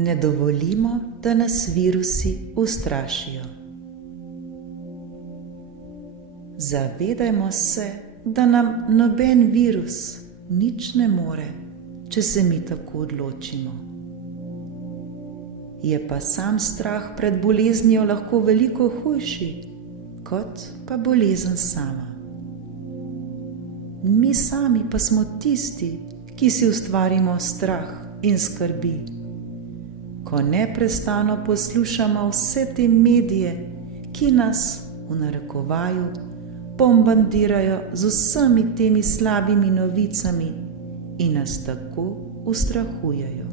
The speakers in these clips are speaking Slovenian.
Ne dovolimo, da nas virusi ustrašijo. Zavedajmo se, da nam noben virus nič ne more, če se mi tako odločimo. Je pa sam strah pred boleznijo lahko veliko hujši, kot pa bolezen sama. Mi sami pa smo tisti, ki si ustvarimo strah in skrbi. Ko neprestano poslušamo vse te medije, ki nas, v narekovaju, bombardirajo z vsemi temi slabimi novicami in nas tako ustrahujejo.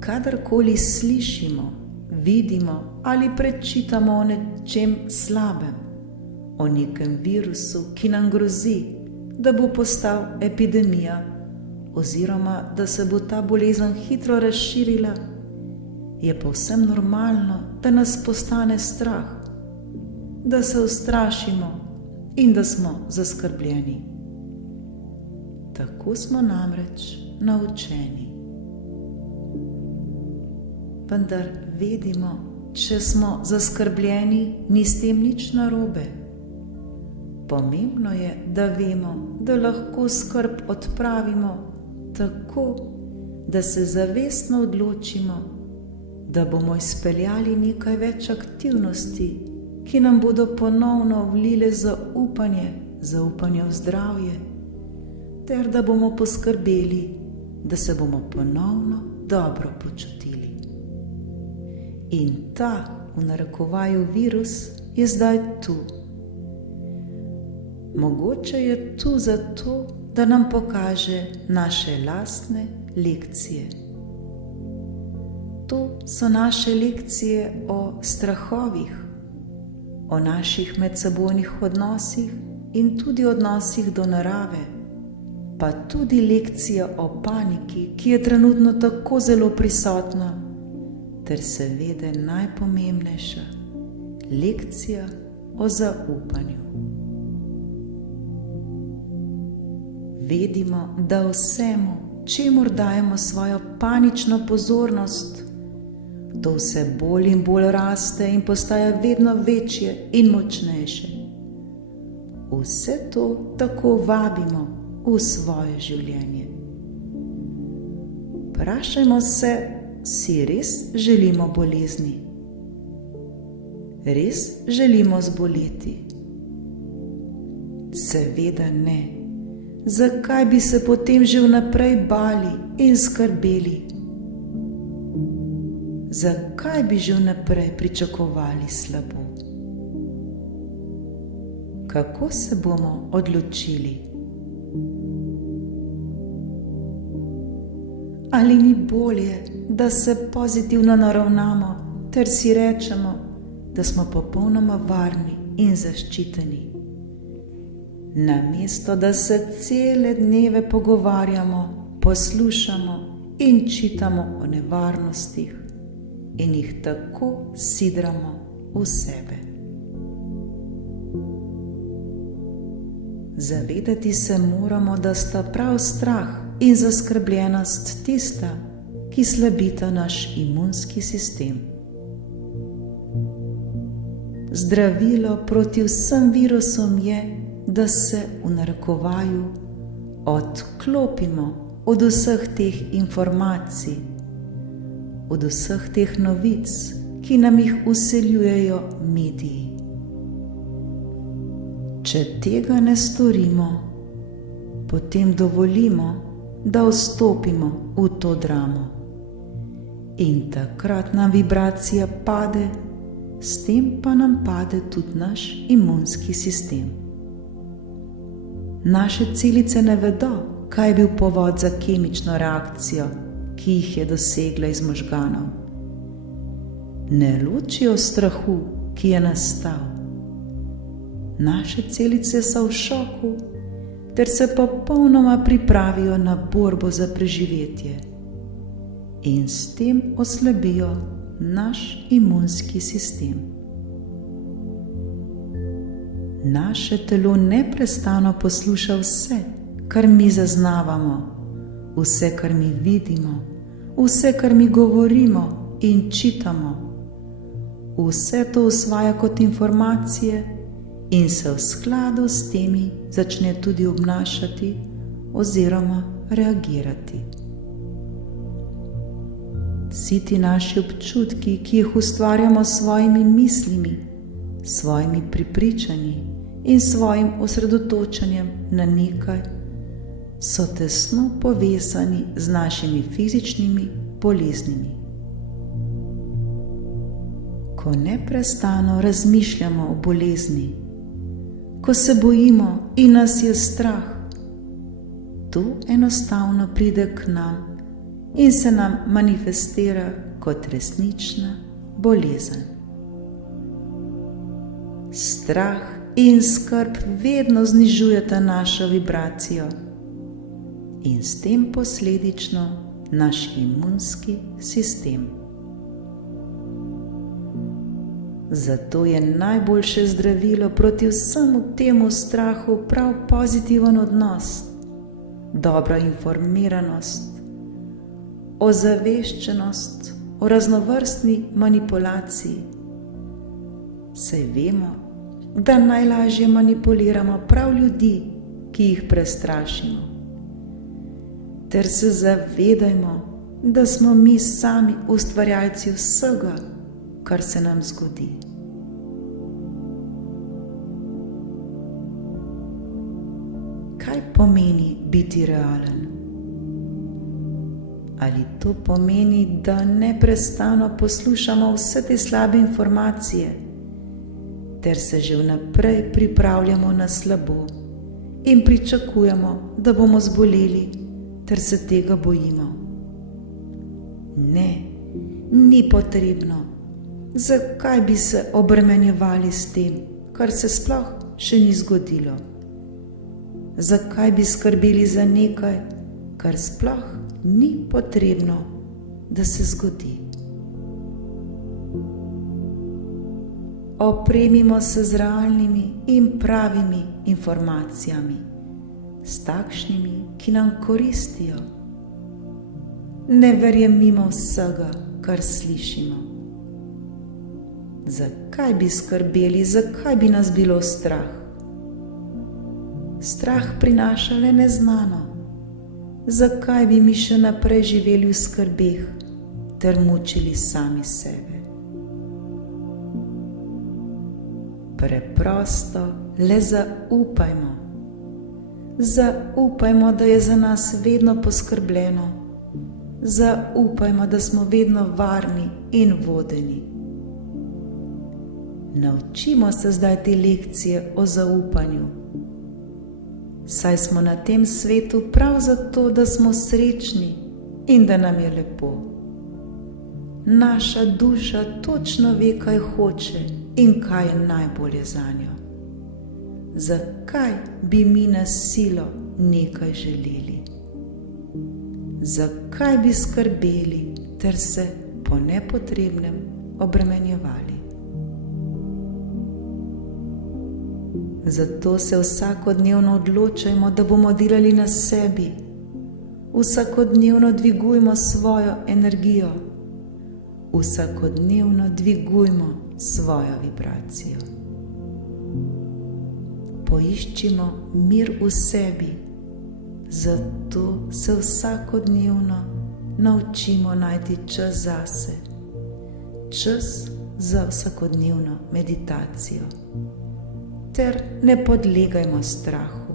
Kadarkoli slišimo, vidimo ali prečitamo o nečem slabem, o nekem virusu, ki nam grozi, da bo postal epidemija oziroma da se bo ta bolezen hitro razširila, je povsem normalno, da nas postane strah, da se ustrašimo in da smo zaskrbljeni. Tako smo namreč naučeni. Vendar vedimo, če smo zaskrbljeni, ni s tem nič narobe. Pomembno je, da vemo, da lahko skrb odpravimo tako, da se zavestno odločimo, da bomo izpeljali nekaj več aktivnosti, ki nam bodo ponovno vlile zaupanje v zdravje, ter da bomo poskrbeli, da se bomo ponovno dobro počutili. In ta, v narekovaju virus, je zdaj tu. Mogoče je tu zato, da nam pokaže naše lastne lekcije. To so naše lekcije o strahovih, o naših medsebojnih odnosih in tudi odnosih do narave, pa tudi lekcija o paniki, ki je trenutno tako zelo prisotna, ter seveda najpomembnejša, lekcija o zaupanju. Vedimo, da vsemu, čemur dajemo svojo panično pozornost, to vse bolj in bolj raste in postaja vedno večje in močnejše. Vse to tako vabimo v svoje življenje. Vprašajmo se, si res želimo bolezni? Res želimo zboleti? Seveda ne. Zakaj bi se potem že vnaprej bali in skrbeli? Zakaj bi že vnaprej pričakovali slabo? Kako se bomo odločili? Ali ni bolje, da se pozitivno naravnamo ter si rečemo, da smo popolnoma varni in zaščiteni? Namesto da se cele dneve pogovarjamo, poslušamo in čitamo o nevarnostih in jih tako sidramo v sebe. Zavedati se moramo, da sta prav strah in zaskrbljenost tista, ki slabita naš imunski sistem. Zdravilo proti vsem virusom je, da se v narekovaju odklopimo od vseh teh informacij, od vseh teh novic, ki nam jih vseljujejo mediji. Če tega ne storimo, potem dovolimo, da vstopimo v to dramo. In takrat nam vibracija pade, s tem pa nam pade tudi naš imunski sistem. Naše celice ne vedo, kaj je bil povod za kemično reakcijo, ki jih je dosegla iz možganov. Ne ločijo strahu, ki je nastal. Naše celice so v šoku, ter se popolnoma pripravijo na borbo za preživetje in s tem oslabijo naš imunski sistem. Naše telo neprestano posluša vse, kar mi zaznavamo, vse, kar mi vidimo, vse, kar mi govorimo in čitamo, vse to usvaja kot informacije in se v skladu s temi začne tudi obnašati oziroma reagirati. Vsi ti naši občutki, ki jih ustvarjamo s svojimi mislimi, svojimi prepričanji in svojim osredotočanjem na nekaj, so tesno povezani z našimi fizičnimi boleznimi. Ko neprestano razmišljamo o bolezni, ko se bojimo in nas je strah, to enostavno pride k nam in se nam manifestira kot resnična bolezen. Strah in skrb vedno znižujeta našo vibracijo in s tem posledično naš imunski sistem. Zato je najboljše zdravilo proti vsemu temu strahu prav pozitiven odnos, dobra informiranost, ozaveščenost o raznovrstni manipulaciji. Saj vemo, da najlažje manipuliramo prav ljudi, ki jih prestrašimo. Ter se zavedajmo, da smo mi sami ustvarjalci vsega, kar se nam zgodi. Kaj pomeni biti realen? Ali to pomeni, da neprestano poslušamo vse te slabe informacije, ter se že vnaprej pripravljamo na slabo in pričakujemo, da bomo zboleli, ter se tega bojimo? Ne, ni potrebno. Zakaj bi se obremenjevali s tem, kar se sploh še ni zgodilo? Zakaj bi skrbeli za nekaj, kar sploh ni potrebno, da se zgodi? Opremimo se z realnimi in pravimi informacijami, s takšnimi, ki nam koristijo. Ne verjemimo vsega, kar slišimo. Zakaj bi skrbeli, zakaj bi nas bilo strah? Strah prinaša le neznano. Zakaj bi mi še naprej živeli v skrbeh ter mučili sami sebe? Preprosto le zaupajmo. Zaupajmo, da je za nas vedno poskrbljeno. Zaupajmo, da smo vedno varni in vodeni. Naučimo se zdaj te lekcije o zaupanju. Saj smo na tem svetu prav zato, da smo srečni in da nam je lepo. Naša duša točno ve, kaj hoče in kaj je najbolje zanjo. Zakaj bi mi na silo nekaj želeli? Zakaj bi skrbeli ter se po nepotrebnem obremenjevali? Zato se vsakodnevno odločajmo, da bomo delali na sebi. Vsakodnevno dvigujmo svojo energijo. Vsakodnevno dvigujmo svojo vibracijo. Poiščimo mir v sebi. Zato se vsakodnevno naučimo najti čas zase. Čas za vsakodnevno meditacijo. Ter ne podlegajmo strahu.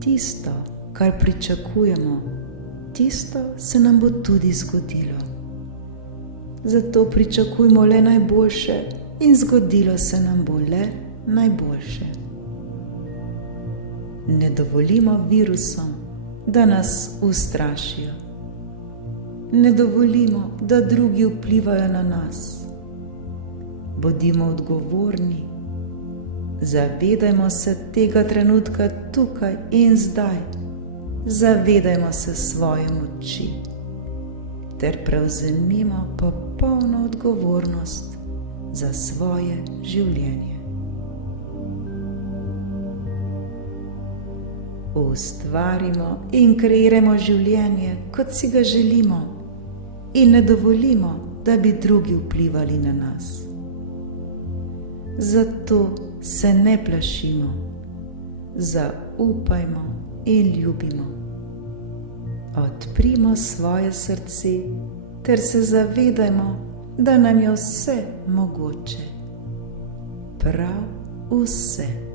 Tisto, kar pričakujemo, tisto se nam bo tudi zgodilo. Zato pričakujmo le najboljše in zgodilo se nam bo le najboljše. Ne dovolimo virusom, da nas ustrašijo. Ne dovolimo, da drugi vplivajo na nas. Bodimo odgovorni. Zavedajmo se tega trenutka tukaj in zdaj. Zavedajmo se svoje moči ter prevzemimo popolno odgovornost za svoje življenje. ustvarimo in kreiramo življenje, kot si ga želimo, in ne dovolimo, da bi drugi vplivali na nas. Zato se ne plašimo, zaupajmo in ljubimo. Odprimo svoje srce ter se zavedajmo, da nam je vse mogoče. Prav vse.